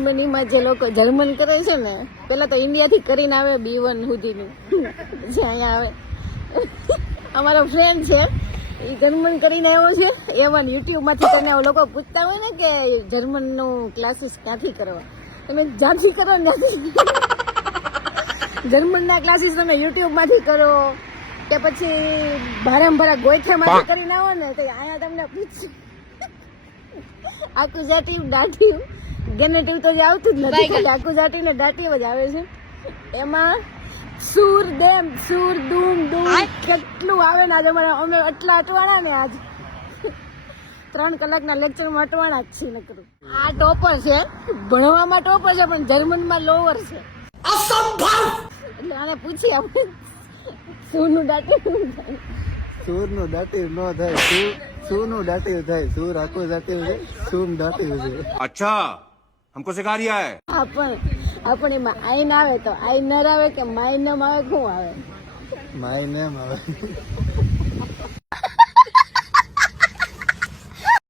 જર્મનીમાં જે લોકો જર્મન કરે છે ને, પેલા તો ઇન્ડિયાથી કરીને આવે B1 સુધીનું, જે અહીંયા આવે. અમારો ફ્રેન્ડ છે એ જર્મન કરીને આવ્યો છે. એવન યુટ્યુબમાંથી કરીને લોકો પૂછતા હોય ને કે જર્મનનું ક્લાસીસ ક્યાંથી કરવા, તમે જ્યાંથી કરો ત્યાંથી. જર્મનના ક્લાસીસ તમે યુટ્યુબમાંથી કરો કે પછી ભારામભારા ગોઈઠામાંથી કરીને આવો ને તો અહીંયા તમને પૂછશે. આકુઝાટિવ, દાટિવ, ગેનેટિવ તો જે આવતું જ નથી, ખાલી આકુઝાટિવ ને દાટિવ જ આવે છે. એમાં સુર, ડેમ, સુર, દૂમ, દૂમ કેટલું આવે ને. આજે અમે એટલા અટવાણા ને, આજ 3 કલાકના લેક્ચરમાં અટવાણા જ છીએ. નકરું આ ટોપર છે, ભણવામાં ટોપર છે પણ જર્મનમાં લોવર છે. એટલે આને પૂછી આપણે સુરનું દાટિવ થાય. સૂરનું દાટિવ ન થાય, સૂનું દાટિવ થાય. સૂર આખું દાટિવ છે, સૂન દાટિવ છે. अच्छा हमको सिखा रिया है. આપણે એમાં આઈન આવે તો આઈનર આવે કે માઇનમ આવે, શું આવે? માય નેમ આવે.